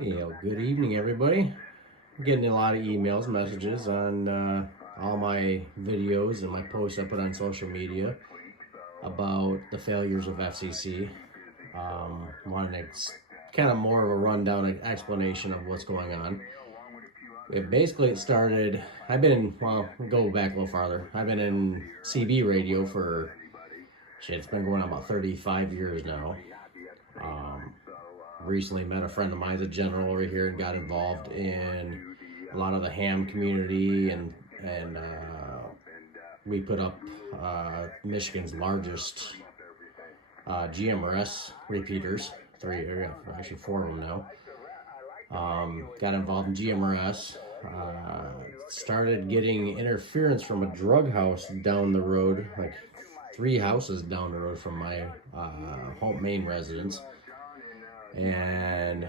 Good evening, everybody. I'm getting a lot of emails, messages on all my videos and my posts I put on social media about the failures of FCC. Wanting kind of more of a rundown explanation of what's going on. It started, go back a little farther. I've been in CB radio for, it's been going on about 35 years now. Recently met a friend of mine, the general over here, and got involved in a lot of the ham community, and we put up Michigan's largest GMRS repeaters. Actually four of them now. Got involved in GMRS. Started getting interference from a drug house down the road, like 3 houses down the road from my home main residence. And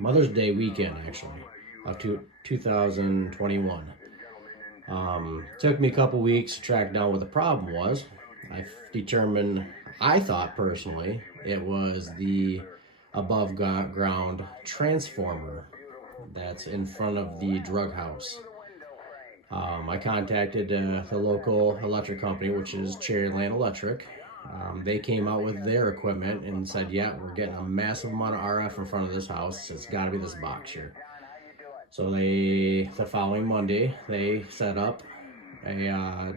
Mother's Day weekend, actually, of 2021. Took me a couple weeks to track down what the problem was. I thought personally, it was the above ground transformer that's in front of the drug house. I contacted the local electric company, which is Cherryland Electric. They came out with their equipment and said, yeah, we're getting a massive amount of RF in front of this house. It's got to be this box here. So the following Monday, they set up a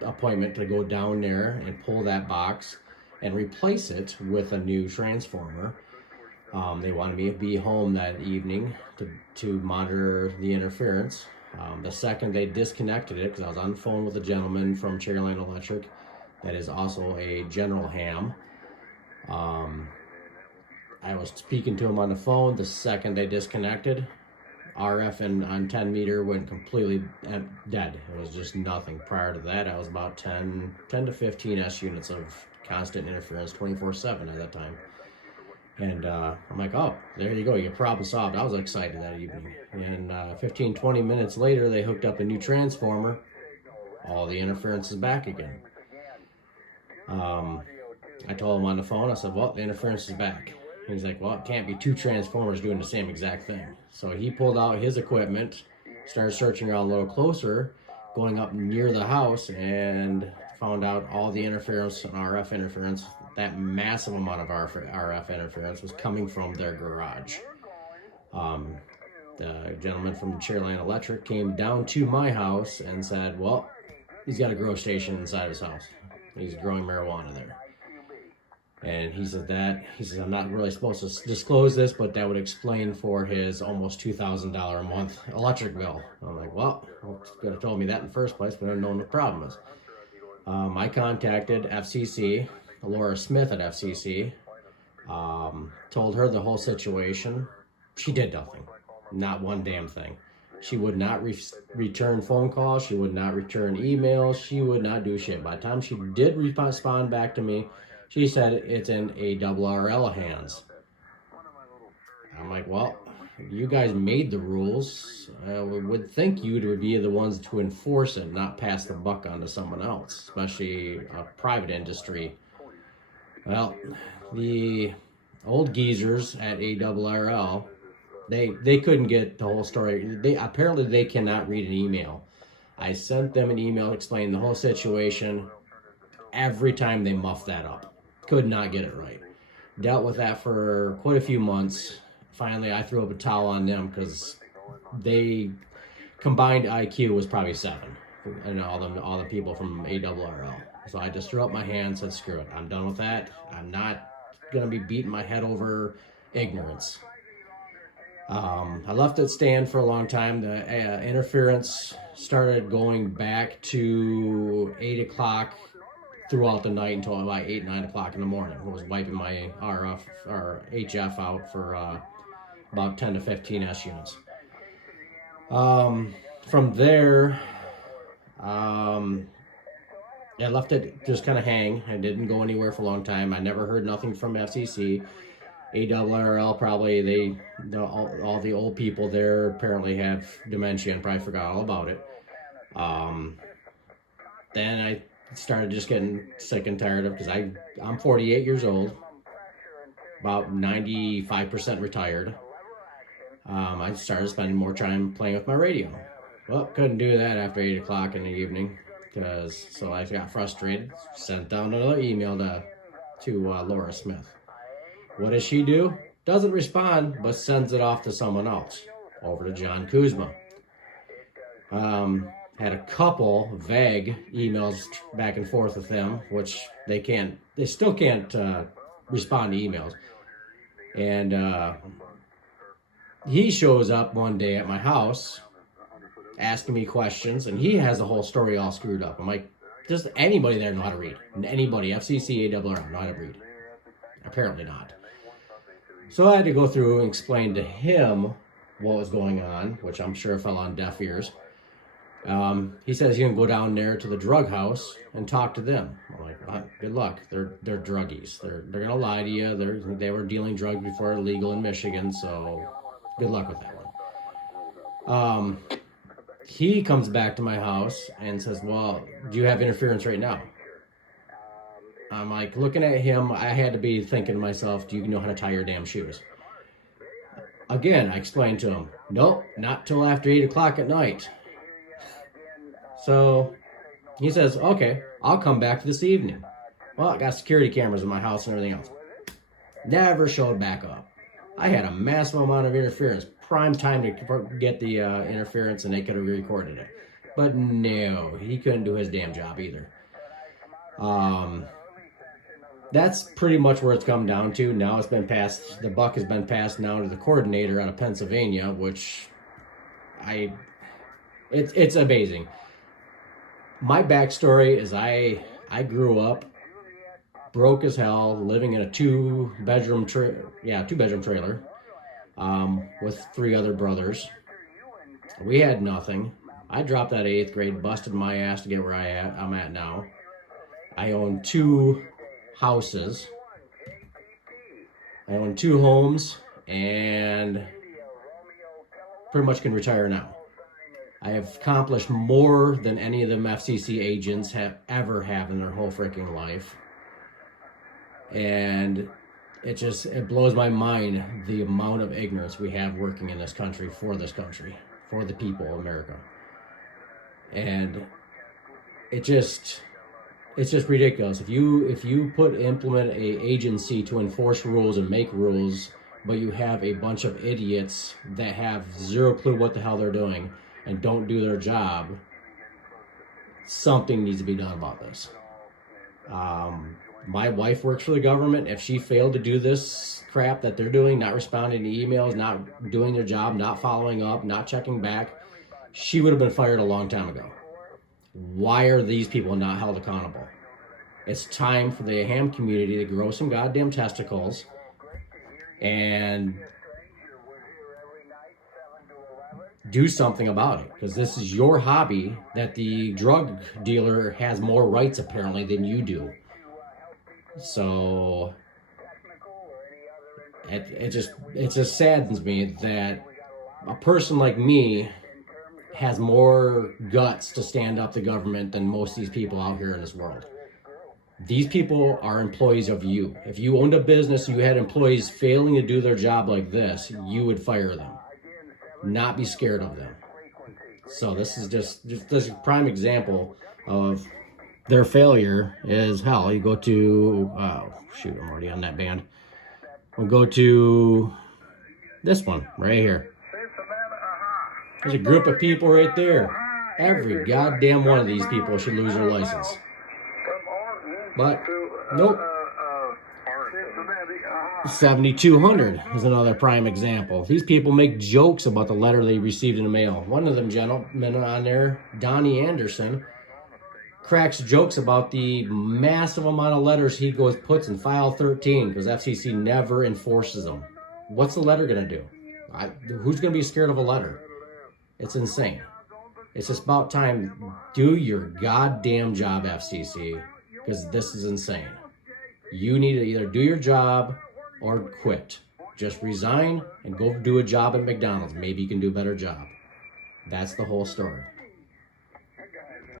appointment to go down there and pull that box and replace it with a new transformer. They wanted me to be home that evening to monitor the interference. The second they disconnected it, because I was on the phone with a gentleman from Cherryland Electric that is also a general ham. I was speaking to him on the phone. The second they disconnected, RF on 10 meter went completely dead. It was just nothing. Prior to that, I was about 10 to 15 S units of constant interference 24/7 at that time. And I'm like, oh, there you go, your problem solved. I was excited that evening. And 15-20 minutes later, they hooked up a new transformer. All the interference is back again. I told him on the phone, I said, well, the interference is back. He's like, well, it can't be 2 transformers doing the same exact thing. So he pulled out his equipment, started searching around a little closer, going up near the house, and found out all the interference and RF interference, that massive amount of RF interference was coming from their garage. The gentleman from Cherryland Electric came down to my house and said, well, he's got a grow station inside his house. He's growing marijuana there. And he said, I'm not really supposed to disclose this, but that would explain for his almost $2,000 a month electric bill. I'm like, well, you could have told me that in the first place, but I don't know what the problem is. I contacted FCC, Laura Smith at FCC, told her the whole situation. She did nothing, not one damn thing. She would not return phone calls. She would not return emails. She would not do shit. By the time she did respond back to me, she said it's in ARRL hands. I'm like, well, you guys made the rules. We would think you would be the ones to enforce it, not pass the buck on to someone else, especially a private industry. Well, the old geezers at ARRL, they couldn't get the whole story. Apparently they cannot read an email. I sent them an email explaining the whole situation. Every time they muffed that up. Could not get it right. Dealt with that for quite a few months. Finally, I threw up a towel on them because they combined IQ was probably 7, and all the people from ARRL. So I just threw up my hand, said, screw it. I'm done with that. I'm not gonna be beating my head over ignorance. I left it stand for a long time. The interference started going back to 8 o'clock throughout the night until about 8, 9 o'clock in the morning. I was wiping my RF or HF out for about 10 to 15 S units. From there, I left it just kind of hang. I didn't go anywhere for a long time. I never heard nothing from FCC. ARRL, probably all the old people there apparently have dementia and probably forgot all about it. Then I started just getting sick and tired of, because I'm 48 years old, about 95% retired. I started spending more time playing with my radio. Well, couldn't do that after 8 o'clock in the evening, so I got frustrated, sent down another email to Laura Smith. What does she do? Doesn't respond, but sends it off to someone else, over to John Kuzma. Had a couple vague emails back and forth with them, which they still can't respond to emails. And he shows up one day at my house asking me questions, and he has the whole story all screwed up. I'm like, does anybody there know how to read? Anybody, FCC I know how to read? Apparently not. So I had to go through and explain to him what was going on, which I'm sure fell on deaf ears. He says he can go down there to the drug house and talk to them. I'm like, good luck. They're druggies. They're gonna lie to you. They were dealing drugs before illegal in Michigan, so good luck with that one. He comes back to my house and says, well, do you have interference right now? I'm like, looking at him, I had to be thinking to myself, do you know how to tie your damn shoes? Again, I explained to him, nope, not till after 8 o'clock at night. So he says, okay, I'll come back this evening. Well, I got security cameras in my house and everything else. Never showed back up. I had a massive amount of interference. Prime time to get the interference, and they could have recorded it. But no, he couldn't do his damn job either. That's pretty much where it's come down to. Now it's been passed, the buck has been passed now to the coordinator out of Pennsylvania, which it's amazing. My backstory is I grew up broke as hell, living in a two-bedroom trailer with 3 other brothers. We had nothing. I dropped out of 8th grade, busted my ass to get where I'm at now. I own 2 houses. I own 2 homes, and pretty much can retire now. I have accomplished more than any of them FCC agents ever have in their whole freaking life. And it blows my mind the amount of ignorance we have working in this country, for the people of America. And it's just ridiculous. If you implement a agency to enforce rules and make rules, but you have a bunch of idiots that have zero clue what the hell they're doing and don't do their job, something needs to be done about this. My wife works for the government. If she failed to do this crap that they're doing, not responding to emails, not doing their job, not following up, not checking back, she would have been fired a long time ago. Why are these people not held accountable? It's time for the ham community to grow some goddamn testicles and do something about it, because this is your hobby that the drug dealer has more rights apparently than you do. So it just saddens me that a person like me has more guts to stand up to government than most of these people out here in this world. These people are employees of you. If you owned a business and you had employees failing to do their job like this, you would fire them, not be scared of them. So this is just this prime example of their failure. Is hell. You go to, I'm already on that band. We'll go to this one right here. There's a group of people right there. Every goddamn one of these people should lose their license. But, nope. 7200 is another prime example. These people make jokes about the letter they received in the mail. One of them gentlemen on there, Donnie Anderson, cracks jokes about the massive amount of letters he puts in file 13 because FCC never enforces them. What's the letter going to do? Who's going to be scared of a letter? It's insane. It's just about time. Do your goddamn job, FCC, because this is insane. You need to either do your job or quit. Just resign and go do a job at McDonald's. Maybe you can do a better job. That's the whole story.